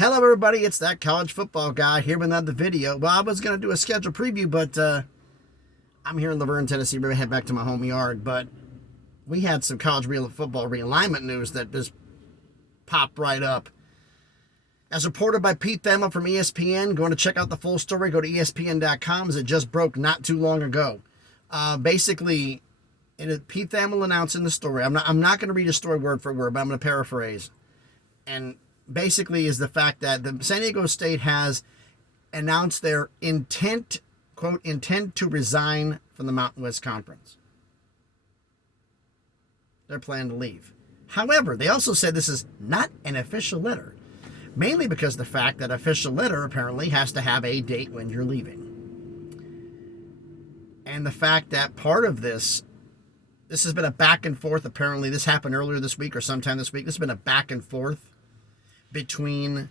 Hello, everybody. It's that college football guy here with another video. Well, I was going to do a schedule preview, but I'm here in Laverne, Tennessee. We're going to head back to my home yard. But we had some college football realignment news that just popped right up. As reported by Pete Thamel from ESPN, going to check out the full story, go to ESPN.com, as it just broke not too long ago. Basically, Pete Thamel announced in the story, I'm not going to read the story word for word, but I'm going to paraphrase. And basically is the fact that the San Diego State has announced their intent, quote, intent to resign from the Mountain West Conference. Their plan to leave. However, they also said this is not an official letter, mainly because the fact that official letter apparently has to have a date when you're leaving. And the fact that part of this has been a back and forth. Apparently, this happened earlier this week or sometime this week. This has been a back and forth between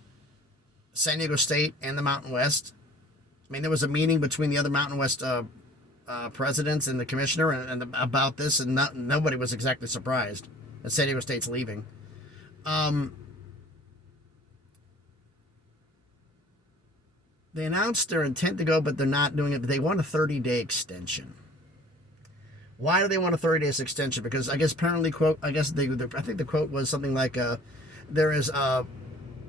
San Diego State and the Mountain West. I mean, there was a meeting between the other Mountain West presidents and the commissioner and about this, and nobody was exactly surprised that San Diego State's leaving. They announced their intent to go, but they're not doing it. But they want a 30-day extension. Why do they want a 30-day extension? Because I guess apparently, quote, I think the quote was something like, there is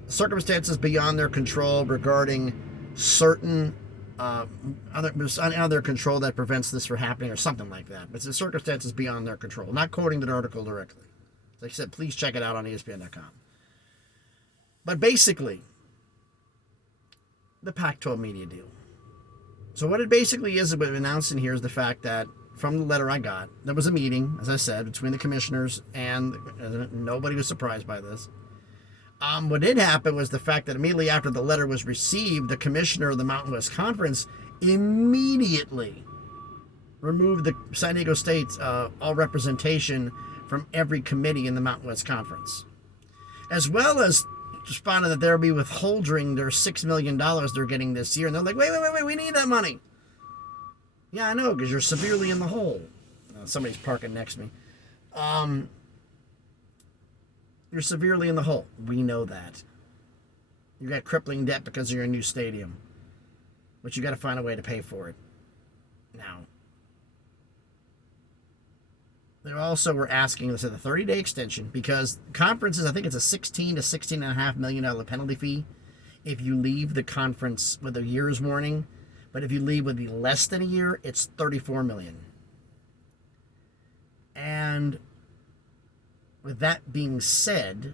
circumstances beyond their control regarding certain other control that prevents this from happening, or something like that. But it's the circumstances beyond their control. Not quoting the article directly. Like I said, please check it out on ESPN.com. But basically, the Pac-12 media deal. So what it basically is, what announced in here is the fact that from the letter I got, there was a meeting, as I said, between the commissioners, and nobody was surprised by this. What did happen was the fact that immediately after the letter was received, the commissioner of the Mountain West Conference immediately removed the San Diego State's all representation from every committee in the Mountain West Conference, as well as responded that they'll be withholding their $6 million they're getting this year. And they're like, wait, we need that money. Yeah, I know, because you're severely in the hole. Somebody's parking next to me. You're severely in the hole. We know that. You got crippling debt because of your new stadium. But you got to find a way to pay for it. Now, they also were asking us a 30-day extension because conferences, I think it's a $16 to $16.5 million penalty fee if you leave the conference with a year's warning. But if you leave with less than a year, it's $34 million. And with that being said,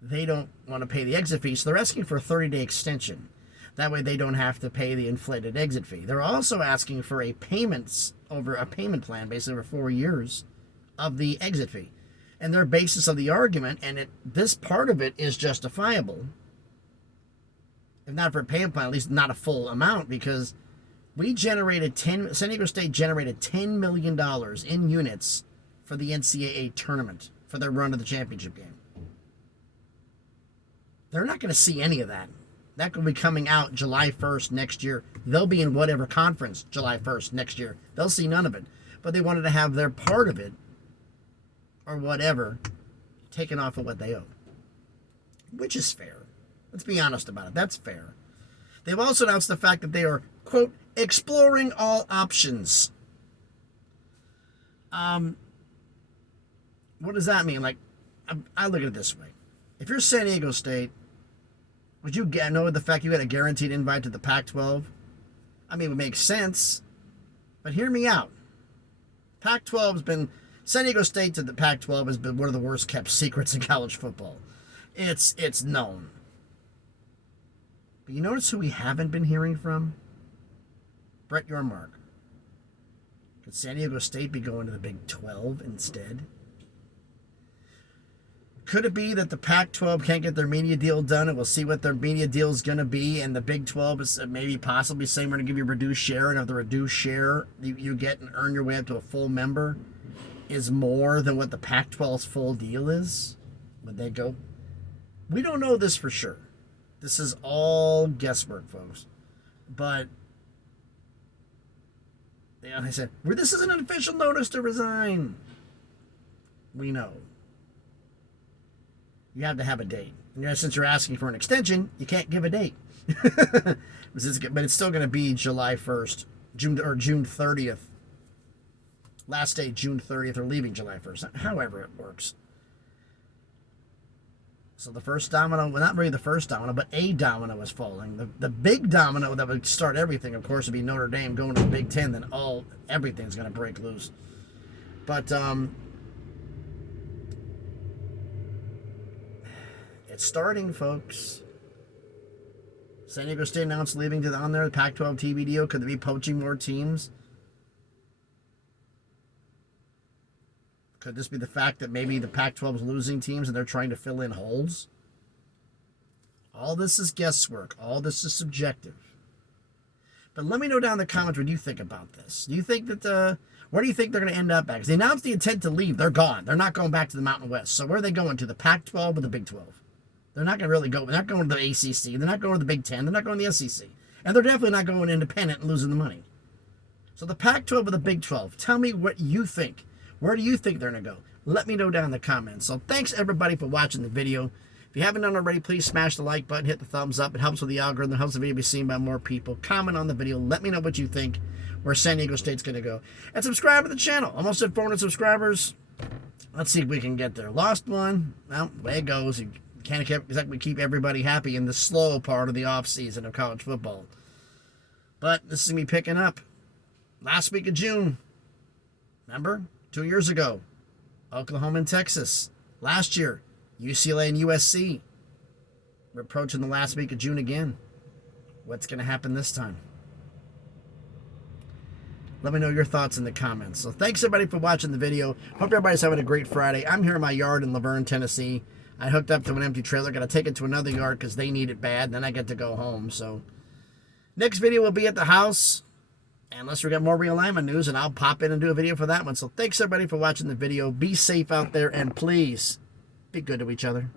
they don't want to pay the exit fee, so they're asking for a 30-day extension. That way they don't have to pay the inflated exit fee. They're also asking for a payment plan, basically over 4 years, of the exit fee. And their basis of the argument, and this part of it is justifiable, if not for a payment plan, at least not a full amount, because San Diego State generated $10 million in units for the NCAA tournament, for their run to the championship game. They're not going to see any of that. That will be coming out July 1st next year. They'll be in whatever conference July 1st next year. They'll see none of it. But they wanted to have their part of it, or whatever, taken off of what they owe. Which is fair. Let's be honest about it. That's fair. They've also announced the fact that they are, quote, exploring all options. What does that mean? Like, I look at it this way. If you're San Diego State, would you know the fact you had a guaranteed invite to the Pac-12? I mean, it would make sense. But hear me out. Pac-12 has been, San Diego State to the Pac-12 has been one of the worst kept secrets in college football. It's known. But you notice who we haven't been hearing from? Brett Yormark. Could San Diego State be going to the Big 12 instead? Could it be that the Pac-12 can't get their media deal done, and we'll see what their media deal is going to be, and the Big 12 is maybe possibly saying we're going to give you a reduced share, and if the reduced share you get and earn your way up to a full member is more than what the Pac-12's full deal is? Would they go? We don't know this for sure. This is all guesswork, folks. But, yeah, I said, this is an official notice to resign. We know. You have to have a date. And since you're asking for an extension, you can't give a date. But it's still going to be July 1st, June 30th. Last day, June 30th, or leaving July 1st. However it works. So the first domino, well, not really the first domino, but a domino is falling. The big domino that would start everything, of course, would be Notre Dame going to the Big Ten. Then everything's going to break loose. But it's starting, folks. San Diego State announced leaving on there. The Pac-12 TV deal. Could they be poaching more teams? Could this be the fact that maybe the Pac-12 is losing teams and they're trying to fill in holes? All this is guesswork. All this is subjective. But let me know down in the comments what you think about this. Do you think that, where do you think they're going to end up at? Because they announced the intent to leave. They're gone. They're not going back to the Mountain West. So where are they going to? The Pac-12 or the Big 12? They're not going to really go. They're not going to the ACC. They're not going to the Big 10. They're not going to the SEC. And they're definitely not going independent and losing the money. So the Pac-12 or the Big 12, tell me what you think. Where do you think they're going to go? Let me know down in the comments. So thanks, everybody, for watching the video. If you haven't done already, please smash the like button, hit the thumbs up. It helps with the algorithm. It helps the video be seen by more people. Comment on the video. Let me know what you think, where San Diego State's going to go. And subscribe to the channel. Almost at 400 subscribers. Let's see if we can get there. Lost one. Well, way it goes. You can't exactly keep everybody happy in the slow part of the offseason of college football. But this is going to be picking up. Last week of June. Remember? 2 years ago, Oklahoma and Texas. Last year, UCLA and USC. We're approaching the last week of June again. What's going to happen this time? Let me know your thoughts in the comments. So thanks, everybody, for watching the video. Hope everybody's having a great Friday. I'm here in my yard in Laverne, Tennessee. I hooked up to an empty trailer. Got to take it to another yard because they need it bad. Then I get to go home. So next video will be at the house. Unless we got more realignment news, and I'll pop in and do a video for that one. So thanks, everybody, for watching the video. Be safe out there, and please be good to each other.